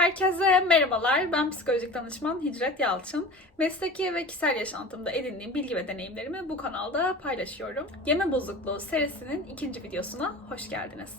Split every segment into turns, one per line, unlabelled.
Herkese merhabalar. Ben psikolojik danışman Hicret Yalçın. Mesleki ve kişisel yaşantımda edindiğim bilgi ve deneyimlerimi bu kanalda paylaşıyorum. Yeme bozukluğu serisinin ikinci videosuna hoş geldiniz.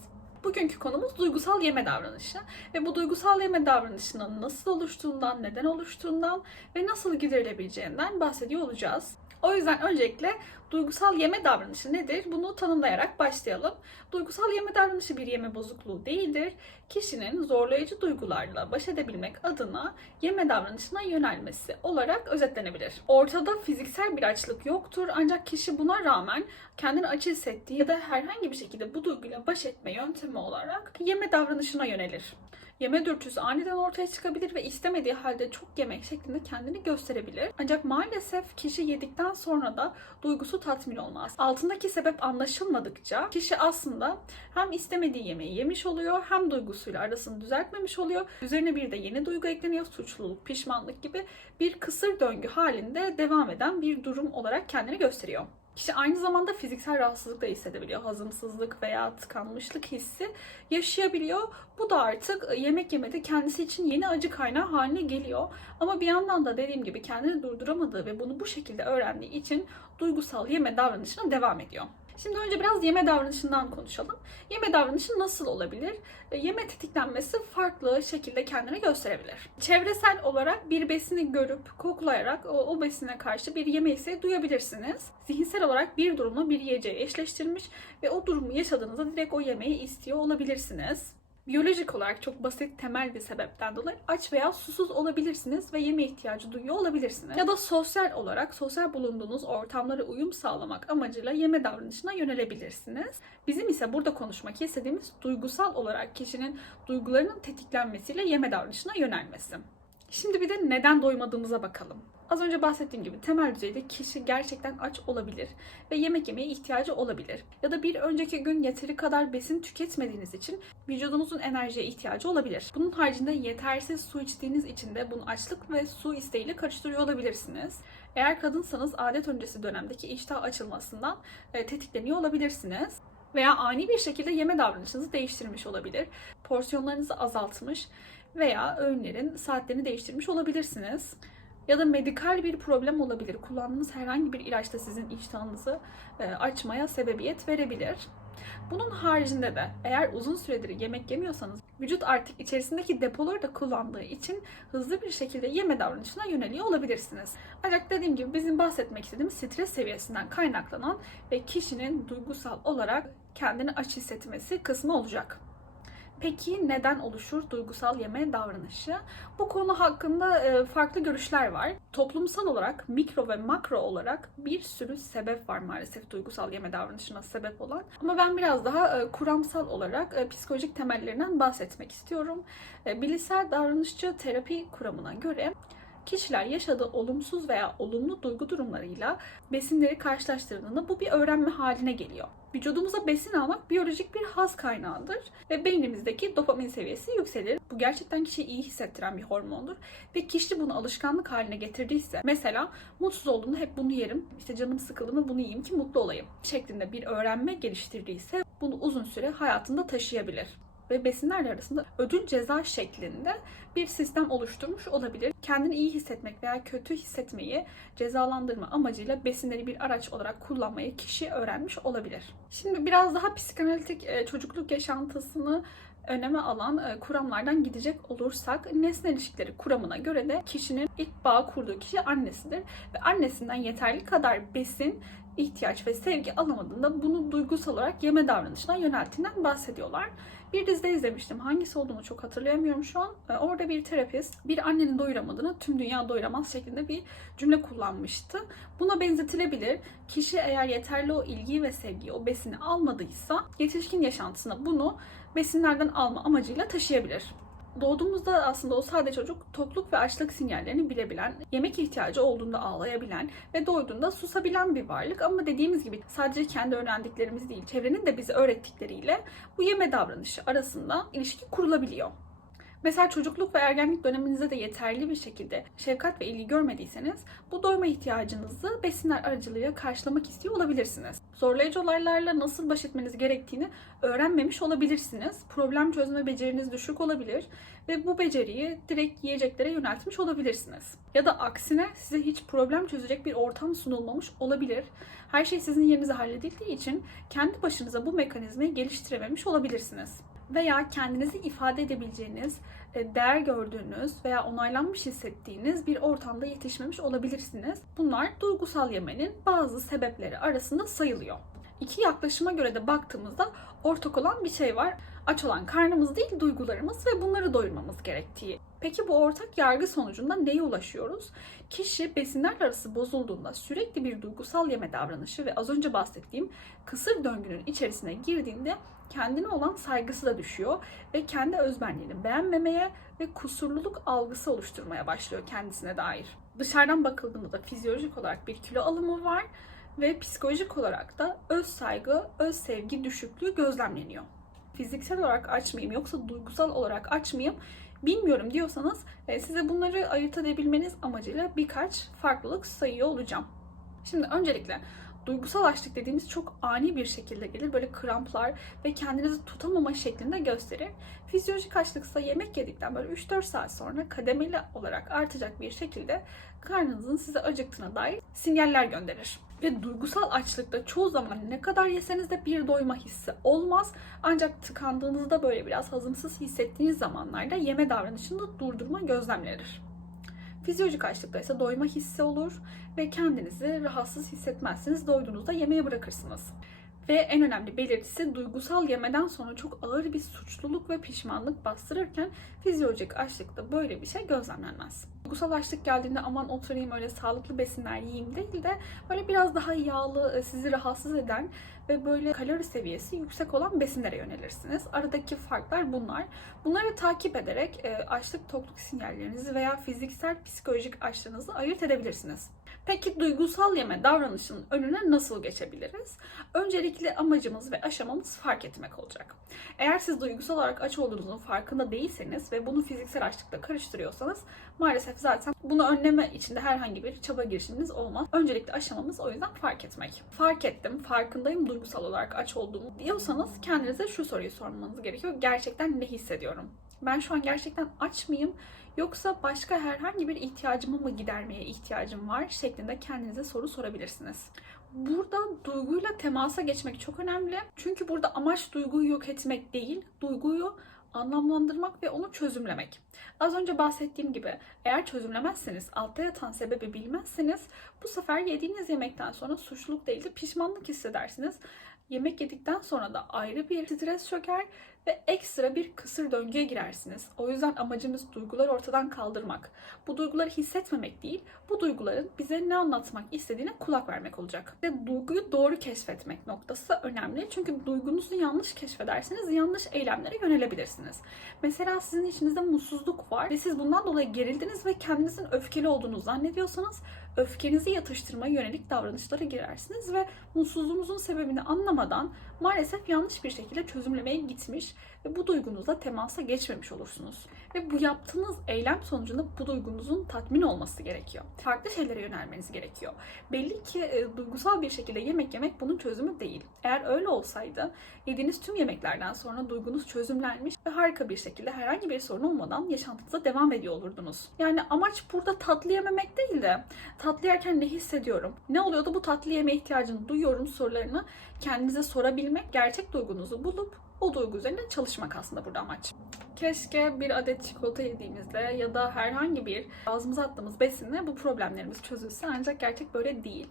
Bugünkü konumuz duygusal yeme davranışı ve bu duygusal yeme davranışının nasıl oluştuğundan, neden oluştuğundan ve nasıl giderilebileceğinden bahsediyor olacağız. O yüzden öncelikle duygusal yeme davranışı nedir? Bunu tanımlayarak başlayalım. Duygusal yeme davranışı bir yeme bozukluğu değildir. Kişinin zorlayıcı duygularla baş edebilmek adına yeme davranışına yönelmesi olarak özetlenebilir. Ortada fiziksel bir açlık yoktur ancak kişi buna rağmen kendini aç hissettiği ya da herhangi bir şekilde bu duyguyla baş etme yöntemi olarak yeme davranışına yönelir. Yeme dürtüsü aniden ortaya çıkabilir ve istemediği halde çok yemek şeklinde kendini gösterebilir. Ancak maalesef kişi yedikten sonra da duygusu tatmin olmaz. Altındaki sebep anlaşılmadıkça kişi aslında hem istemediği yemeği yemiş oluyor hem duygusuyla arasını düzeltmemiş oluyor. Üzerine bir de yeni duygu ekleniyor. Suçluluk, pişmanlık gibi bir kısır döngü halinde devam eden bir durum olarak kendini gösteriyor. Kişi aynı zamanda fiziksel rahatsızlık da hissedebiliyor. Hazımsızlık veya tıkanmışlık hissi yaşayabiliyor. Bu da artık e, yemek yemede kendisi için yeni acı kaynağı haline geliyor. Ama bir yandan da dediğim gibi kendini durduramadığı ve bunu bu şekilde öğrendiği için duygusal yeme davranışına devam ediyor. Şimdi önce biraz yeme davranışından konuşalım. Yeme davranışı nasıl olabilir? E, Yeme tetiklenmesi farklı şekilde kendini gösterebilir. Çevresel olarak bir besini görüp koklayarak o, o besine karşı bir yeme isteği duyabilirsiniz. Zihinsel olarak bir durumu bir yiyeceğe eşleştirmiş ve o durumu yaşadığınızda direkt o yemeği istiyor olabilirsiniz. Biyolojik olarak çok basit temel bir sebepten dolayı aç veya susuz olabilirsiniz ve yeme ihtiyacı duyuyor olabilirsiniz. Ya da sosyal olarak sosyal bulunduğunuz ortamlara uyum sağlamak amacıyla yeme davranışına yönelebilirsiniz. Bizim ise burada konuşmak istediğimiz duygusal olarak kişinin duygularının tetiklenmesiyle yeme davranışına yönelmesi. Şimdi bir de neden doymadığımıza bakalım. Az önce bahsettiğim gibi temel düzeyde kişi gerçekten aç olabilir ve yemek yemeye ihtiyacı olabilir. Ya da bir önceki gün yeteri kadar besin tüketmediğiniz için vücudunuzun enerjiye ihtiyacı olabilir. Bunun haricinde yetersiz su içtiğiniz için de bunu açlık ve su isteğiyle karıştırıyor olabilirsiniz. Eğer kadınsanız adet öncesi dönemdeki iştah açılmasından e, tetikleniyor olabilirsiniz. Veya ani bir şekilde yeme davranışınızı değiştirmiş olabilir. Porsiyonlarınızı azaltmış veya öğünlerin saatlerini değiştirmiş olabilirsiniz. Ya da medikal bir problem olabilir. Kullandığınız herhangi bir ilaç da sizin iştahınızı e, açmaya sebebiyet verebilir. Bunun haricinde de eğer uzun süredir yemek yemiyorsanız vücut artık içerisindeki depoları da kullandığı için hızlı bir şekilde yeme davranışına yöneliyor olabilirsiniz. Ancak dediğim gibi bizim bahsetmek istediğimiz stres seviyesinden kaynaklanan ve kişinin duygusal olarak kendini aç hissetmesi kısmı olacak. Peki neden oluşur duygusal yeme davranışı? Bu konu hakkında e, farklı görüşler var. Toplumsal olarak mikro ve makro olarak bir sürü sebep var maalesef duygusal yeme davranışına sebep olan. Ama ben biraz daha e, kuramsal olarak e, psikolojik temellerinden bahsetmek istiyorum. Bilişsel davranışçı terapi kuramına göre kişiler yaşadığı olumsuz veya olumlu duygu durumlarıyla besinleri karşılaştırdığında bu bir öğrenme haline geliyor. Vücudumuza besin almak biyolojik bir haz kaynağıdır ve beynimizdeki dopamin seviyesi yükselir. Bu gerçekten kişiyi iyi hissettiren bir hormondur ve kişi bunu alışkanlık haline getirdiyse mesela mutsuz olduğunda hep bunu yerim, işte canım sıkıldı mı bunu yiyeyim ki mutlu olayım şeklinde bir öğrenme geliştirdiyse bunu uzun süre hayatında taşıyabilir ve besinlerle arasında ödül ceza şeklinde bir sistem oluşturmuş olabilir. Kendini iyi hissetmek veya kötü hissetmeyi cezalandırma amacıyla besinleri bir araç olarak kullanmayı kişi öğrenmiş olabilir. Şimdi biraz daha psikanalitik e, çocukluk yaşantısını öneme alan e, kuramlardan gidecek olursak nesne ilişkileri kuramına göre de kişinin ilk bağ kurduğu kişi annesidir ve annesinden yeterli kadar besin ihtiyaç ve sevgi alamadığında bunu duygusal olarak yeme davranışına yöneltinden bahsediyorlar. Bir dizide izlemiştim. Hangisi olduğunu çok hatırlayamıyorum şu an. Ee, Orada bir terapist bir annenin doyuramadığını tüm dünya doyuramaz şeklinde bir cümle kullanmıştı. Buna benzetilebilir. Kişi eğer yeterli o ilgiyi ve sevgiyi, o besini almadıysa yetişkin yaşantısına bunu besinlerden alma amacıyla taşıyabilir. Doğduğumuzda aslında o sade çocuk tokluk ve açlık sinyallerini bilebilen, yemek ihtiyacı olduğunda ağlayabilen ve doyduğunda susabilen bir varlık. Ama dediğimiz gibi sadece kendi öğrendiklerimiz değil, çevrenin de bize öğrettikleriyle bu yeme davranışı arasında ilişki kurulabiliyor. Mesela çocukluk ve ergenlik döneminizde de yeterli bir şekilde şefkat ve ilgi görmediyseniz bu doyma ihtiyacınızı besinler aracılığıyla karşılamak istiyor olabilirsiniz. Zorlayıcı olaylarla nasıl baş etmeniz gerektiğini öğrenmemiş olabilirsiniz. Problem çözme beceriniz düşük olabilir ve bu beceriyi direkt yiyeceklere yöneltmiş olabilirsiniz. Ya da aksine size hiç problem çözecek bir ortam sunulmamış olabilir. Her şey sizin yerinize halledildiği için kendi başınıza bu mekanizmayı geliştirememiş olabilirsiniz. Veya kendinizi ifade edebileceğiniz, e, değer gördüğünüz veya onaylanmış hissettiğiniz bir ortamda yetişmemiş olabilirsiniz. Bunlar duygusal yemenin bazı sebepleri arasında sayılıyor. İki yaklaşıma göre de baktığımızda ortak olan bir şey var. Aç olan karnımız değil duygularımız ve bunları doyurmamız gerektiği. Peki bu ortak yargı sonucunda neye ulaşıyoruz? Kişi besinler arası bozulduğunda sürekli bir duygusal yeme davranışı ve az önce bahsettiğim kısır döngünün içerisine girdiğinde kendine olan saygısı da düşüyor ve kendi özbenliğini beğenmemeye ve kusurluluk algısı oluşturmaya başlıyor kendisine dair. Dışarıdan bakıldığında da fizyolojik olarak bir kilo alımı var ve psikolojik olarak da öz saygı, öz sevgi düşüklüğü gözlemleniyor. Fiziksel olarak aç mıyım yoksa duygusal olarak aç mıyım bilmiyorum diyorsanız e, size bunları ayırt edebilmeniz amacıyla birkaç farklılık sayıyor olacağım. Şimdi öncelikle duygusal açlık dediğimiz çok ani bir şekilde gelir. Böyle kramplar ve kendinizi tutamama şeklinde gösterir. Fizyolojik açlıksa yemek yedikten böyle 3-4 saat sonra kademeli olarak artacak bir şekilde karnınızın size acıktığına dair sinyaller gönderir. Ve duygusal açlıkta çoğu zaman ne kadar yeseniz de bir doyma hissi olmaz. Ancak tıkandığınızda böyle biraz hazımsız hissettiğiniz zamanlarda yeme davranışında durdurma gözlemlenir. Fizyolojik açlıkta ise doyma hissi olur ve kendinizi rahatsız hissetmezsiniz. Doyduğunuzda yemeği bırakırsınız. Ve en önemli belirtisi duygusal yemeden sonra çok ağır bir suçluluk ve pişmanlık bastırırken fizyolojik açlıkta böyle bir şey gözlemlenmez. Duygusal açlık geldiğinde aman oturayım öyle sağlıklı besinler yiyeyim değil de böyle biraz daha yağlı, e, sizi rahatsız eden ve böyle kalori seviyesi yüksek olan besinlere yönelirsiniz. Aradaki farklar bunlar. Bunları takip ederek e, açlık tokluk sinyallerinizi veya fiziksel psikolojik açlığınızı ayırt edebilirsiniz. Peki duygusal yeme davranışının önüne nasıl geçebiliriz? Öncelikle amacımız ve aşamamız fark etmek olacak. Eğer siz duygusal olarak aç olduğunuzun farkında değilseniz ve bunu fiziksel açlıkla karıştırıyorsanız maalesef zaten bunu önleme için de herhangi bir çaba girişiminiz olmaz. Öncelikle aşamamız o yüzden fark etmek. Fark ettim, farkındayım duygusal olarak aç olduğumu diyorsanız kendinize şu soruyu sormanız gerekiyor. Gerçekten ne hissediyorum? Ben şu an gerçekten aç mıyım? Yoksa başka herhangi bir ihtiyacımı mı gidermeye ihtiyacım var şeklinde kendinize soru sorabilirsiniz. Burada duyguyla temasa geçmek çok önemli. Çünkü burada amaç duyguyu yok etmek değil, duyguyu anlamlandırmak ve onu çözümlemek. Az önce bahsettiğim gibi eğer çözümlemezseniz, altta yatan sebebi bilmezseniz bu sefer yediğiniz yemekten sonra suçluluk değil de pişmanlık hissedersiniz. Yemek yedikten sonra da ayrı bir stres çöker ve ekstra bir kısır döngüye girersiniz. O yüzden amacımız duyguları ortadan kaldırmak. Bu duyguları hissetmemek değil, bu duyguların bize ne anlatmak istediğine kulak vermek olacak. Ve duyguyu doğru keşfetmek noktası önemli. Çünkü duygunuzu yanlış keşfederseniz yanlış eylemlere yönelebilirsiniz. Mesela sizin içinizde mutsuzluk var ve siz bundan dolayı gerildiniz ve kendinizin öfkeli olduğunu zannediyorsanız öfkenizi yatıştırmaya yönelik davranışlara girersiniz ve mutsuzluğunuzun sebebini anlamadan maalesef yanlış bir şekilde çözümlemeye gitmiş ve bu duygunuzla temasa geçmemiş olursunuz. Ve bu yaptığınız eylem sonucunda bu duygunuzun tatmin olması gerekiyor. Farklı şeylere yönelmeniz gerekiyor. Belli ki e, duygusal bir şekilde yemek yemek bunun çözümü değil. Eğer öyle olsaydı yediğiniz tüm yemeklerden sonra duygunuz çözümlenmiş ve harika bir şekilde herhangi bir sorun olmadan yaşantınıza devam ediyor olurdunuz. Yani amaç burada tatlı yememek değil de tatlı yerken ne hissediyorum? Ne oluyordu bu tatlı yeme ihtiyacını duyuyorum sorularını kendinize sorabilmek, gerçek duygunuzu bulup o duygu üzerine çalışmak aslında burada amaç. Keşke bir adet çikolata yediğimizde ya da herhangi bir ağzımıza attığımız besinle bu problemlerimiz çözülse ancak gerçek böyle değil.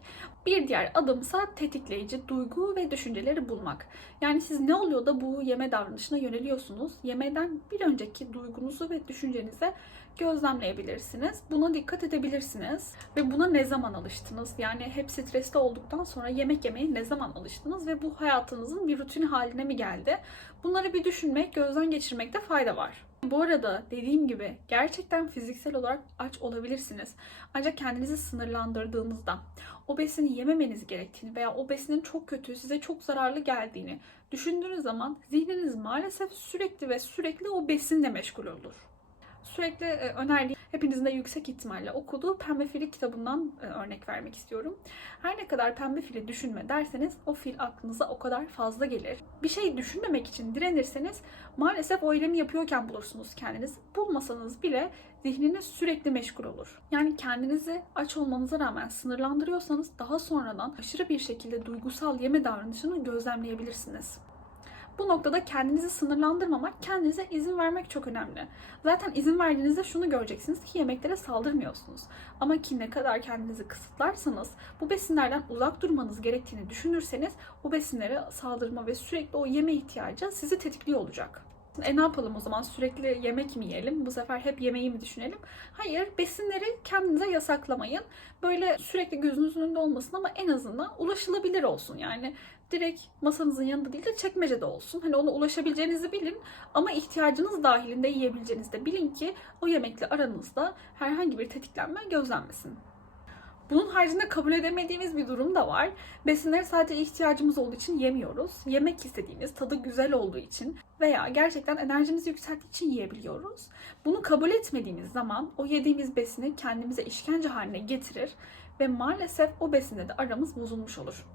Bir diğer adımsa tetikleyici duygu ve düşünceleri bulmak. Yani siz ne oluyor da bu yeme davranışına yöneliyorsunuz? Yemeden bir önceki duygunuzu ve düşüncenize gözlemleyebilirsiniz. Buna dikkat edebilirsiniz. Ve buna ne zaman alıştınız? Yani hep stresli olduktan sonra yemek yemeye ne zaman alıştınız? Ve bu hayatınızın bir rutin haline mi geldi? Bunları bir düşünmek, gözden geçirmekte fayda var. Bu arada dediğim gibi gerçekten fiziksel olarak aç olabilirsiniz. Ancak kendinizi sınırlandırdığınızda o besini yememeniz gerektiğini veya o besinin çok kötü, size çok zararlı geldiğini düşündüğünüz zaman zihniniz maalesef sürekli ve sürekli o besinle meşgul olur sürekli e, önerdiği hepinizin de yüksek ihtimalle okuduğu Pembe Fili kitabından e, örnek vermek istiyorum. Her ne kadar pembe fili düşünme derseniz o fil aklınıza o kadar fazla gelir. Bir şey düşünmemek için direnirseniz maalesef o eylemi yapıyorken bulursunuz kendinizi. Bulmasanız bile zihniniz sürekli meşgul olur. Yani kendinizi aç olmanıza rağmen sınırlandırıyorsanız daha sonradan aşırı bir şekilde duygusal yeme davranışını gözlemleyebilirsiniz. Bu noktada kendinizi sınırlandırmamak, kendinize izin vermek çok önemli. Zaten izin verdiğinizde şunu göreceksiniz ki yemeklere saldırmıyorsunuz. Ama ki ne kadar kendinizi kısıtlarsanız, bu besinlerden uzak durmanız gerektiğini düşünürseniz o besinlere saldırma ve sürekli o yeme ihtiyacı sizi tetikliyor olacak. E ne yapalım o zaman sürekli yemek mi yiyelim? Bu sefer hep yemeği mi düşünelim? Hayır, besinleri kendinize yasaklamayın. Böyle sürekli gözünüzün önünde olmasın ama en azından ulaşılabilir olsun. Yani direkt masanızın yanında değil de çekmecede olsun. Hani ona ulaşabileceğinizi bilin ama ihtiyacınız dahilinde yiyebileceğinizi de bilin ki o yemekle aranızda herhangi bir tetiklenme gözlenmesin. Bunun haricinde kabul edemediğimiz bir durum da var. Besinleri sadece ihtiyacımız olduğu için yemiyoruz. Yemek istediğimiz, tadı güzel olduğu için veya gerçekten enerjimizi yükselttiği için yiyebiliyoruz. Bunu kabul etmediğimiz zaman o yediğimiz besini kendimize işkence haline getirir ve maalesef o besinle de aramız bozulmuş olur.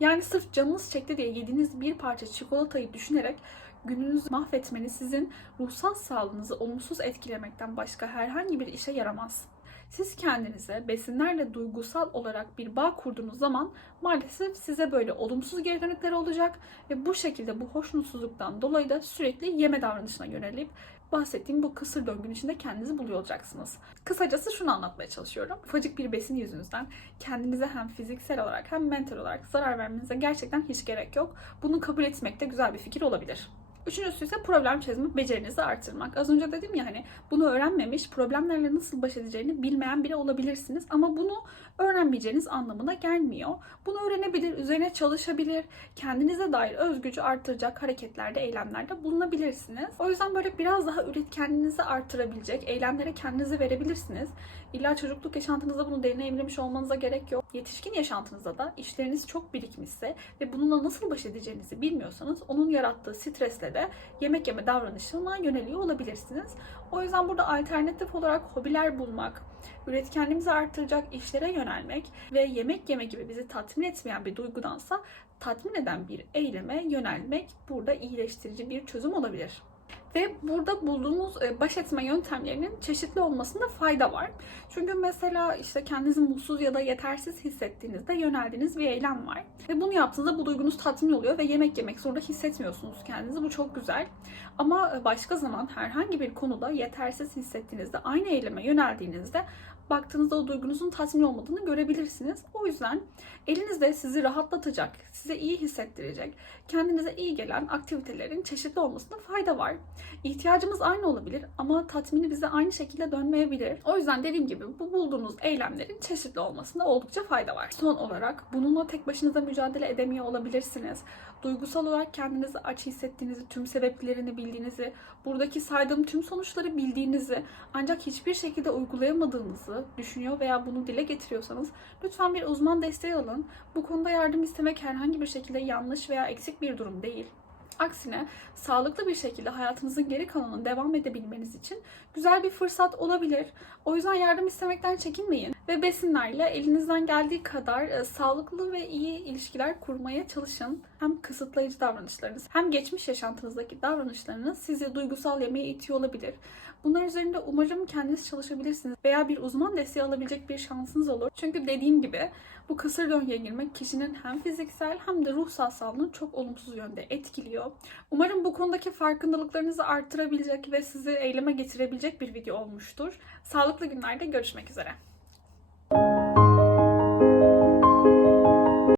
Yani sırf canınız çekti diye yediğiniz bir parça çikolatayı düşünerek gününüzü mahvetmeniz sizin ruhsal sağlığınızı olumsuz etkilemekten başka herhangi bir işe yaramaz. Siz kendinize besinlerle duygusal olarak bir bağ kurduğunuz zaman maalesef size böyle olumsuz geri dönükler olacak ve bu şekilde bu hoşnutsuzluktan dolayı da sürekli yeme davranışına yönelip bahsettiğim bu kısır döngünün içinde kendinizi buluyor olacaksınız. Kısacası şunu anlatmaya çalışıyorum. Ufacık bir besin yüzünüzden kendinize hem fiziksel olarak hem mental olarak zarar vermenize gerçekten hiç gerek yok. Bunu kabul etmek de güzel bir fikir olabilir. Üçüncüsü ise problem çözme becerinizi artırmak. Az önce dedim ya hani bunu öğrenmemiş, problemlerle nasıl baş edeceğini bilmeyen biri olabilirsiniz. Ama bunu öğrenmeyeceğiniz anlamına gelmiyor. Bunu öğrenebilir, üzerine çalışabilir, kendinize dair özgücü artıracak hareketlerde, eylemlerde bulunabilirsiniz. O yüzden böyle biraz daha üretkenliğinizi artırabilecek eylemlere kendinizi verebilirsiniz. İlla çocukluk yaşantınızda bunu deneyimlemiş olmanıza gerek yok. Yetişkin yaşantınızda da işleriniz çok birikmişse ve bununla nasıl baş edeceğinizi bilmiyorsanız onun yarattığı stresle de yemek yeme davranışına yöneliyor olabilirsiniz. O yüzden burada alternatif olarak hobiler bulmak, üretkenliğimizi artıracak işlere yönelmek ve yemek yeme gibi bizi tatmin etmeyen bir duygudansa tatmin eden bir eyleme yönelmek burada iyileştirici bir çözüm olabilir. Ve burada bulduğunuz e, baş etme yöntemlerinin çeşitli olmasında fayda var. Çünkü mesela işte kendinizi mutsuz ya da yetersiz hissettiğinizde yöneldiğiniz bir eylem var. Ve bunu yaptığınızda bu duygunuz tatmin oluyor ve yemek yemek zorunda hissetmiyorsunuz kendinizi. Bu çok güzel. Ama e, başka zaman herhangi bir konuda yetersiz hissettiğinizde, aynı eyleme yöneldiğinizde baktığınızda o duygunuzun tatmin olmadığını görebilirsiniz. O yüzden elinizde sizi rahatlatacak, size iyi hissettirecek, kendinize iyi gelen aktivitelerin çeşitli olmasında fayda var. İhtiyacımız aynı olabilir ama tatmini bize aynı şekilde dönmeyebilir. O yüzden dediğim gibi bu bulduğunuz eylemlerin çeşitli olmasında oldukça fayda var. Son olarak bununla tek başınıza mücadele edemiyor olabilirsiniz. Duygusal olarak kendinizi aç hissettiğinizi, tüm sebeplerini bildiğinizi, buradaki saydığım tüm sonuçları bildiğinizi ancak hiçbir şekilde uygulayamadığınızı düşünüyor veya bunu dile getiriyorsanız lütfen bir uzman desteği alın. Bu konuda yardım istemek herhangi bir şekilde yanlış veya eksik bir durum değil. Aksine sağlıklı bir şekilde hayatınızın geri kalanını devam edebilmeniz için güzel bir fırsat olabilir. O yüzden yardım istemekten çekinmeyin ve besinlerle elinizden geldiği kadar e, sağlıklı ve iyi ilişkiler kurmaya çalışın. Hem kısıtlayıcı davranışlarınız hem geçmiş yaşantınızdaki davranışlarınız sizi duygusal yemeğe itiyor olabilir. Bunlar üzerinde umarım kendiniz çalışabilirsiniz veya bir uzman desteği alabilecek bir şansınız olur. Çünkü dediğim gibi bu kısır döngüye girmek kişinin hem fiziksel hem de ruhsal sağlığını çok olumsuz yönde etkiliyor. Umarım bu konudaki farkındalıklarınızı artırabilecek ve sizi eyleme getirebilecek bir video olmuştur. Sağlıklı günlerde görüşmek üzere.